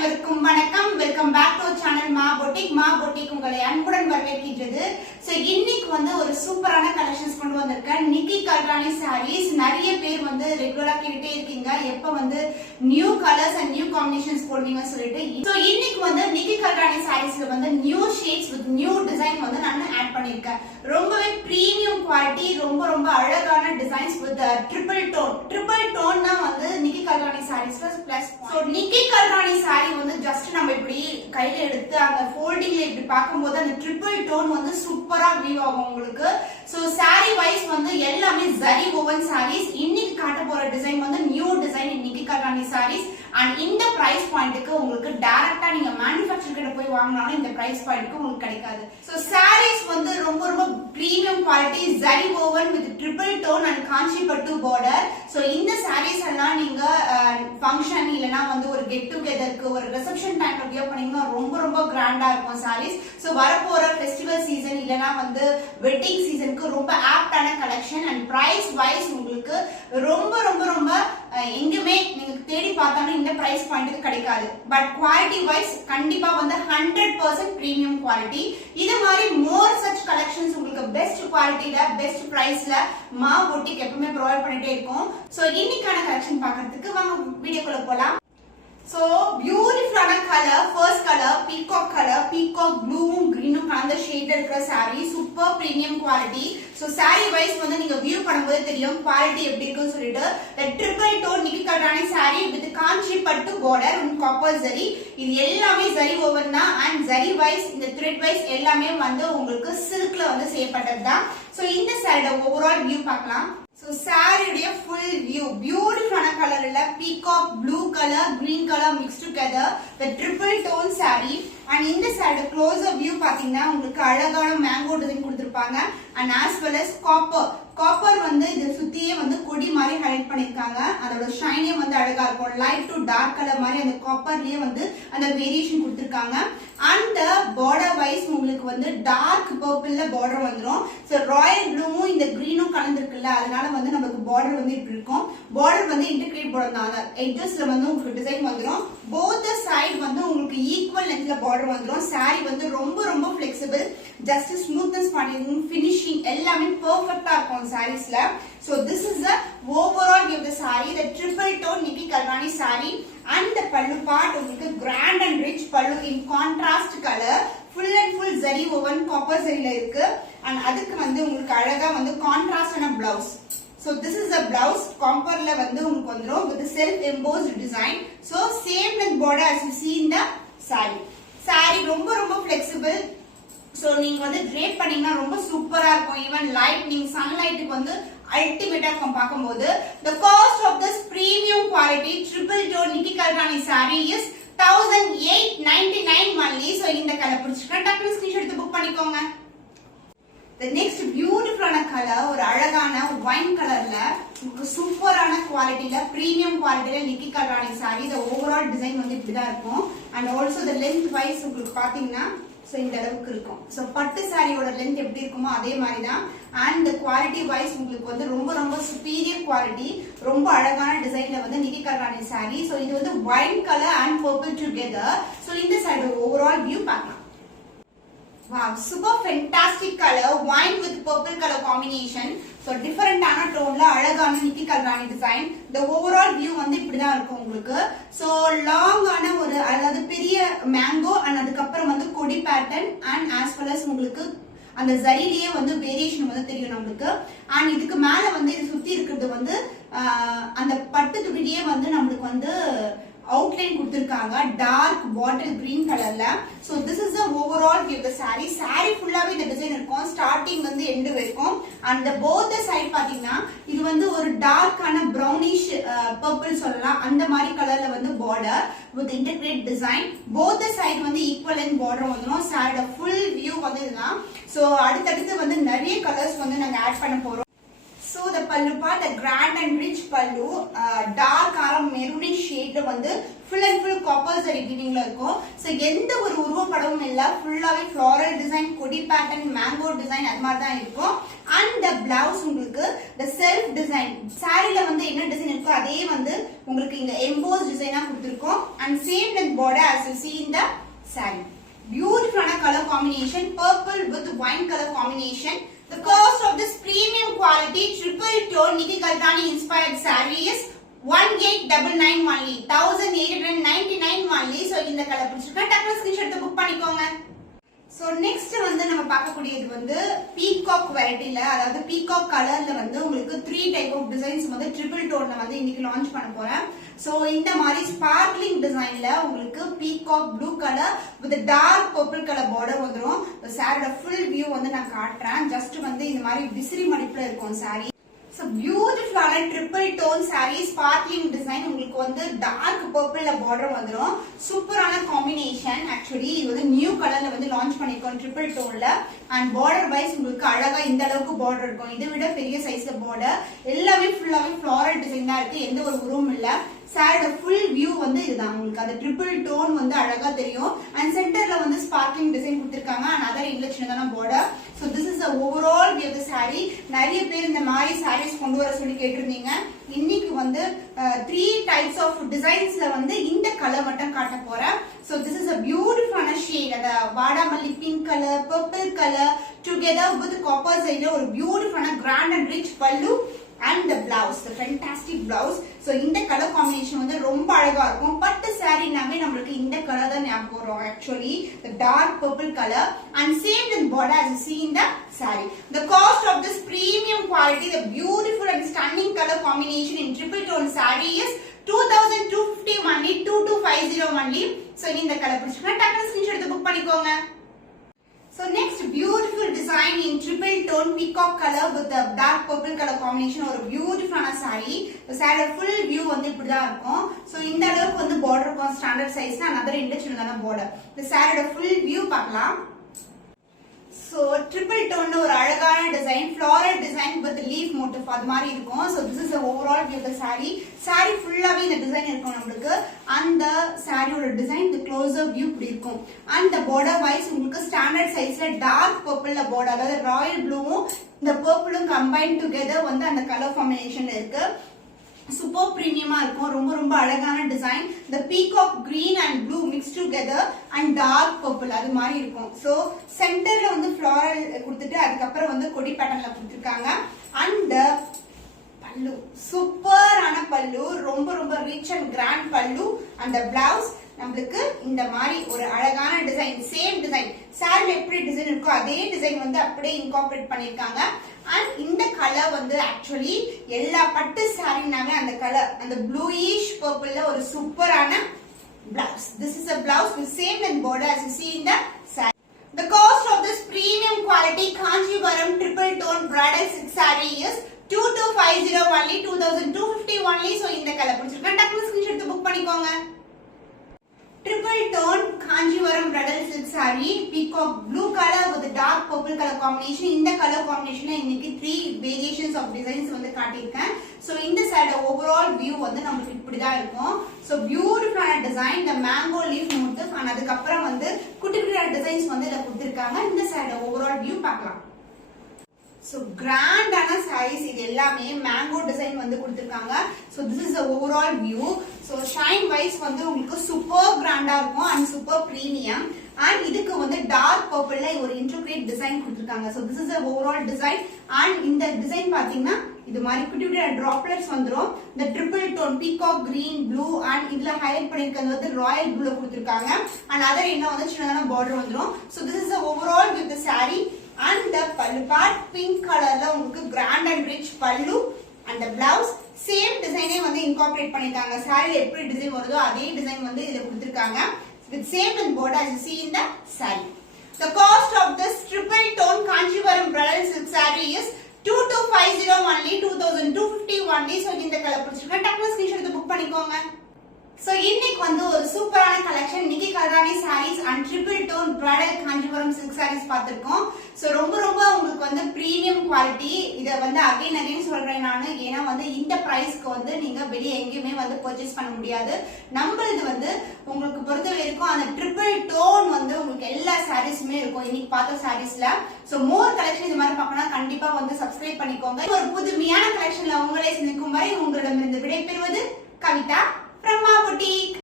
அனைவருக்கும் வணக்கம். Welcome back to channel மா பொட்டிக் உங்களை அன்புடன் வரவேற்கின்றது. சோ இன்னைக்கு ஒரு சூப்பரான கலெக்ஷன்ஸ் கொண்டு வந்திருக்கேன். நிக்கி கல்ராணி சாரீஸ். நிறைய பேர் ரெகுலரா கேட்டுட்டே இருக்கீங்க எப்ப new colours and new combinations போடுவீங்கன்னு சொல்லிட்டு. சோ இன்னைக்கு நிக்கி கல்ராணி சாரீஸ்ல new shades with new design நான் ஆட் பண்ணிருக்கேன். ரொம்பவே பிரீமியம் குவாலிட்டி, ரொம்ப ரொம்ப அழகான டிசைன்ஸ் வித் ட்ரிபிள் டோன் தான் நிக்கி கல்ராணி சாரீஸ்ல பிளஸ். சோ நிக்கி கல்ராணி சாரி ஜஸ்ட் நம்ம இப்படி கையில எடுத்து அந்த ஃபோல்டிங்ல இப்படி பார்க்கும்போது அந்த ட்ரிபிள் டோன் சூப்பரா வியூ ஆகும் உங்களுக்கு. சோ சாரி வைஸ் எல்லாமே ஜரி ஓவன் சாரீஸ். இன்னைக்கு காட்ட போற design new design Nikki Galrani sarees. And இந்த பிரைஸ் பாயிண்ட்க்கு உங்களுக்கு டைரக்டா நீங்க மேனுஃபேக்சர் கிட்ட போய் வாங்கினாலும் இந்த பிரைஸ் பாயிண்ட்க்கு உங்களுக்கு கிடைக்காது. சோ சாரீஸ் ரொம்ப ரொம்ப premium quality, zari woven with triple tone and Kanchipattu border. So இந்த சாரீஸ் எல்லாம் நீங்க ஃபங்க்ஷன் இல்லனா ஒரு கெட் டுகெதருக்கு ஒரு ரிசப்ஷன் டைம்ல வியர் பண்ணீங்கன்னா ரொம்ப ரொம்ப கிராண்டா இருக்கும் சாரீஸ். சோ வரப்போற ஃபெஸ்டிவல் சீசன் இல்லனா வெட்டிங் சீசனுக்கு ரொம்ப ஆப்டான கலெக்ஷன். அண்ட் பிரைஸ் வைஸ் உங்களுக்கு ரொம்ப ரொம்ப ரொம்ப எங்குமே நீங்க தேடி பார்த்தாலும் இந்த பிரைஸ் பாயிண்ட்க்கு கிடைக்காது. பட் குவாலிட்டி வைஸ் கண்டிப்பா 100% பிரீமியம் குவாலிட்டி. இது மாதிரி மோர் சச் கலெக்ஷன்ஸ் உங்களுக்கு பெஸ்ட் குவாலிட்டில பெஸ்ட் பிரைஸ்ல மா பொட்டிக் எப்பவுமே ப்ரொவைட் பண்ணிட்டே இருக்கும். சோ இன்னைக்கான கலெக்ஷன் பார்க்கிறதுக்கு வாங்க வீடியோக்குள்ள போலாம். So beautiful color, first color peacock blueum greenum கலந்த ஷேட் இருக்கிற saree, super premium quality. So saree wise நீங்க வியூ பண்ணும்போது தெரியும் குவாலிட்டி எப்படி இருக்குன்னு சொல்லிட்டு. the triple tone Nikki Galrani saree with காஞ்சி பட்டு border and copper zari. இது எல்லாமே zari woven தான். and zari wise இந்த thread wise எல்லாமே உங்களுக்கு silkல செய்யப்பட்டது தான். So இந்த saree overall view பார்க்கலாம். So saree உடைய full view beautiful color இல்ல peacock blue color green color mixed together the triple tone saree. and இந்த saree closer view பாத்தீங்கன்னா உங்களுக்கு அழகான மேங்கோ டிசைன் கொடுத்திருப்பாங்க. and as well as copper இது சுத்தியே கொடி மாதிரி ஹைலைட் பண்ணிருக்காங்க. அதோட ஷைனே அழகா இருக்கும். லைட் டு டார்க் கலர் மாதிரி அந்த காப்பர்லயே அந்த வேரியேஷன் கொடுத்திருக்காங்க. and border wise உங்களுக்கு டார்க் பர்பிள்ல border வந்துரும். சோ ராயல் ப்ளூவும் இந்த கிரீனும் கலந்திருக்குல்ல, அதனால நமக்கு border இப்படி இருக்கும். border இன்டகிரேட் border தான். எட்ஜஸ்ல உங்களுக்கு டிசைன் வந்துரும். both the side உங்களுக்கு ஈக்குவல் லென்த்ல border வந்துரும். saree ரொம்ப ரொம்ப flexible, just smoothness பண்ணிருக்கும், finishing எல்லாமே பெர்ஃபெக்ட்டா இருக்கும் sareesல. so this is the overall view of the saree, the triple tone Nikki Galrani saree. and the pallu part உங்களுக்கு grand and rich pallu in contrast color, full and full zari woven copper zari ல இருக்கு. and அதுக்கு உங்களுக்கு அழகா contrast ஆன blouse. so this is a blouse copper ல உங்களுக்கு வந்துரும் with the self embossed design. so same length border as you see in the saree ரொம்ப ரொம்ப flexible. so நீங்க drape பண்ணீங்கன்னா ரொம்ப சூப்பரா இருக்கும். even light நீங்க sunlightக்கு அல்டிமேட்டா இருக்கும் பாக்கும்போது. the cost of this premium quality triple tone Nikki Galrani saree is 1899 only. so இந்த கலர் பிடிச்சிருக்கா டக்குனு ஸ்கிரீன்ஷாட் எடுத்து புக் பண்ணிக்கோங்க. the next beautiful color ஒரு அழகான wine கலர்ல சூப்பரான குவாலிட்டில பிரீமியம் குவாலிட்டில Nikki Galrani saree. the overall design இப்படிதான் இருக்கும். and also the length wise உங்களுக்கு பாத்தீங்கன்னா சோ இந்த அளவுக்கு இருக்கும். சோ பட்டு சாரியோட லெந்த் எப்படி இருக்குமோ அதே மாதிரி தான். and the quality wise உங்களுக்கு ரொம்ப ரொம்ப superior quality, ரொம்ப அழகான டிசைன்ல நிக்கி கல்ராணி saree. சோ இது wine color and purple together. So இந்த saree overall view பார்க்கலாம். wow, super fantastic color, wine with purple color combination. so different ஆன டோன்ல அழகான Nikki Galrani design. the overall view இப்படிதான் இருக்கும் உங்களுக்கு. so long ஆன ஒரு அதாவது பெரிய மேங்கோ and அதுக்கு அப்புறம் கொடி pattern and as well as உங்களுக்கு அந்த ஜரியிலேயே வேரியேஷன் தெரியும் நமக்கு. and இதுக்கு மேல இது சுத்தி இருக்கிறது அந்த பட்டு துணியிலேயே நமக்கு outline கொடுத்திருக்காங்க டார்க் பாட்டில் கிரீன் கலர்ல. so this is the overall view of the saree ஃபுல்லாவே இந்த டிசைன் இருக்கும் ஸ்டார்டிங் எண்ட் வரைக்கும். and the both the side பாத்தீங்கன்னா இது ஒரு டார்க்கான brownish purple சொல்லலாம், அந்த மாதிரி கலர்ல border with integrate design. both the side equal length border வந்துரும். saree full view இதுதான். so அடுத்தடுத்து நிறைய கலர்ஸ் நாங்க ஆட் பண்ண போறோம். so the pallu part, the grand and rich pallu, dark maroonish shade full and full copper zari weaving la irukum. so எந்த ஒரு உருவ படமும் இல்ல, ஃபுல்லாவே floral design, கொடி pattern, mango design அது மாதிரி தான் இருக்கும். and the blouse உங்களுக்கு the self design saree ல என்ன டிசைன் இருக்கோ அதே உங்களுக்கு இங்க embossed design கொடுத்திருக்கோம். and same length border as you see in the saree. Beautiful color combination, purple with wine color combination. The cost of this premium quality triple tone Nikki Kaltani inspired saree is 1899 only, 1899 only. So இந்த colour பிடிச்சிருக்கா டக்குனு screenshot book பண்ணிக்கோங்க. So next வந்து நம்ம பார்க்கக்கூடியது வந்து peacock வெரைட்டில, அதாவது peacock கலர்ல வந்து உங்களுக்கு 3 டைப் ஆஃப் டிசைன்ஸ் வந்து ட்ரிபிள் டோன்ல வந்து இன்னைக்கு லான்ச் பண்ண போறேன். சோ இந்த மாதிரி ஸ்பார்க்லிங் டிசைன்ல உங்களுக்கு peacock blue colour with dark purple colour border வந்துரும். சாரியோட ஃபுல் வியூ வந்து நான் காட்டுறேன். ஜஸ்ட் வந்து இந்த மாதிரி விசிறி மடிப்புல இருக்கும் sorry. So beautiful triple tone saree, sparkling design. உங்களுக்கு வந்து டார்க் பர்பிள்ல பார்டர் வந்துரும். சூப்பரான காம்பினேஷன். ஆக்சுவலி இது வந்து நியூ கலர்ல வந்து லான்ச் பண்ணிருக்கோம் ட்ரிபிள் டோன்ல. அண்ட் பார்டர் வைஸ் உங்களுக்கு அழகா இந்த அளவுக்கு பார்டர் இருக்கும். இதை விட பெரிய சைஸ்ல பார்டர். எல்லாமே ஃபுல்லாவே ஃப்ளாரல் டிசைன் தான் இருக்கு. எந்த ஒரு உருவமும் இல்ல. சாரியோட ஃபுல் வியூ வந்து இதுதான். உங்களுக்கு அந்த ட்ரிபிள் டோன் வந்து அழகா தெரியும். அண்ட் சென்டர்ல வந்து ஸ்பார்க்லிங் டிசைன் கொடுத்திருக்காங்க. அண்ட் அதர் இங்கிலீஷ் சின்னதான பார்டர். So this is the overall view of the saree. நிறைய பேர் இந்த மாதிரி sarees கொண்டு வர சொல்லி கேட்டிருந்தீங்க. இன்னைக்கு வந்து 3 types of designsல வந்து இந்த கலர் மட்டும் காட்ட போறேன். So this is a beautiful shade. அந்த வாடாமல்லி pink color, purple color together with copper zide ஒரு beautiful grand and rich pallu and the blouse, the fantastic blouse. So இந்த கலர் காம்பினேஷன் வந்து ரொம்ப அழகா இருக்கும். பட்டு சாரினாவே நமக்கு இந்த கலர் தான் ஞாபகம் வரும். Actually the dark purple color and same in border as you see in the saree. The cost of this premium quality, the beautiful and stunning color combination in triple tone saree is 2250 only, 2250 only. So இந்த colour பிடிச்சிருந்தா டக்குனு screenshot எடுத்து book பண்ணிக்கோங்க. So next beautiful design in triple tone peacock color with the dark purple color combination ஒரு beautiful saree. The saree full view வந்து இப்படி தான் இருக்கும். So இந்த அளவுக்கு வந்து border இருக்கும் ஸ்டாண்டர்ட் சைஸ்ல, another இன்டர்நேஷனலான border. The saree full view பார்க்கலாம். So triple tone ஒரு அழகான design, floral design with leaf motif அது மாதிரி இருக்கும். So this is the overall view of the saree. saree ஃபுல்லாவே இந்த டிசைன் இருக்கும் நமக்கு. அந்த சாரியோட டிசைன் the closer view இப்படி இருக்கும். And the border wise உங்களுக்கு ஸ்டாண்டர்ட் சைஸ்ல டார்க் பர்பிள்ல border, அதாவது ராயல் ப்ளூவும் இந்த பர்பிளும் combined together வந்து அந்த கலர் காம்பினேஷன்ல இருக்கு. சூப்பர் பிரீமியமா இருக்கும். ரொம்ப ரொம்ப அழகான design. The peacock green and blue mixed together and dark purple அது மாதிரி இருக்கும். சோ சென்டர்ல வந்து floral கொடுத்துட்டு அதுக்கப்புறம் வந்து கொடி பேட்டர்ன்ல கொடுத்திருக்காங்க. And பல்லு சூப்பரான பல்லு, ரொம்ப ரொம்ப ரிச் அண்ட் கிராண்ட் பல்லு. and the blouse நமக்கு இந்த மாதிரி ஒரு அழகான டிசைன், சேம் டிசைன் சாரில எப்படி டிசைன் இருக்கோ அதே டிசைன் வந்து அப்படியே இன்கார்பரேட் பண்ணிருக்காங்க. அண்ட் இந்த கலர் வந்து ஆக்சுவலி எல்லா பட்டு சாரினாவே அந்த கலர் அந்த ப்ளூயிஷ் பர்பிள்ல ஒரு சூப்பரான blouse. This is a blouse with same length border as you see in the saree. The cost of this premium quality Kanchivaram triple tone bridal silk saree is 2250 only, 2250 only. So இந்த colour பிடிச்சிருக்கா டக்குனு screenshot எடுத்து book பண்ணிக்கோங்க. Triple tone Kanchivaram bridal silk saree, peacock blue color with dark purple color combination. இந்த color combination இன்னைக்கு 3 variations of designs வந்து காட்டியிருக்கேன். So இந்த side overall view வந்து நமக்கு இப்படி தான் இருக்கும். So beautiful design, the mango leaf motif and அதுக்கப்புறம் வந்து குட்டி குட்டி டிசைன்ஸ் வந்து இத கொடுத்திருக்காங்க. இந்த side overall view பார்க்கலாம். So grand ஆன sarees இது எல்லாமே mango design வந்து கொடுத்திருக்காங்க. So this is the overall view. So shine wise வந்து உங்களுக்கு super grand இருக்கும் and super premium. And இதுக்கு வந்து dark purple ல ஒரு intricate design கொடுத்திருக்காங்க. So this is the overall design. And இந்த design பாத்தீங்கன்னா இது மாதிரி குட்டி குட்டி droplets வந்துரும். The triple tone peacock green blue and இதுல ஹைலைட் பண்ணிருக்கிறது வந்து royal blue கொடுத்திருக்காங்க. And other என்ன வந்து சின்னதான border வந்துரும். So this is the overall view of the saree. And the pallu part pink colorல உங்களுக்கு grand and rich pallu and the blouse same design வந்து incorporate பண்ணிட்டாங்க. saree எப்படி design வருதோ அதே டிசைன் வந்து இதுல கொடுத்திருக்காங்க with same and border as you see in the saree. The cost of this triple tone Kanchivaram bridal silk saree is 2250 only, 2250 only. So இந்த colour பிடிச்சிருக்கா டக்குனு ஸ்கிரீன்ஷாட் எடுத்து புக் பண்ணிக்கோங்க. So இன்னைக்கு வந்து ஒரு சூப்பரான collection Nikki Galrani sarees and triple tone bridal Kanchivaram silk sarees பார்த்திருக்கோம். So ரொம்ப ரொம்ப உங்களுக்கு வந்து பிரீமியம் குவாலிட்டி. இத வந்து அகைன் சொல்றேன் நானு. ஏன்னா வந்து இந்த பிரைஸ்க்கு வந்து நீங்க வெளிய எங்கேயுமே வந்து பர்ச்சேஸ் பண்ண முடியாது. நம்மளது வந்து உங்களுக்கு பொறுத்த வரைக்கும் அந்த triple tone வந்து உங்களுக்கு எல்லா sareesமே இருக்கும் இன்னைக்கு பார்த்த sareesல. So more collection இந்த மாதிரி பார்க்கணும் கண்டிப்பா வந்து சப்ஸ்கிரைப் பண்ணிக்கோங்க. ஒரு புதுமையான கலெக்ஷன்ல உங்களை சந்திக்கும் வரை உங்களிடமிருந்து விடைபெறுவது கவிதா from Ma Boutique.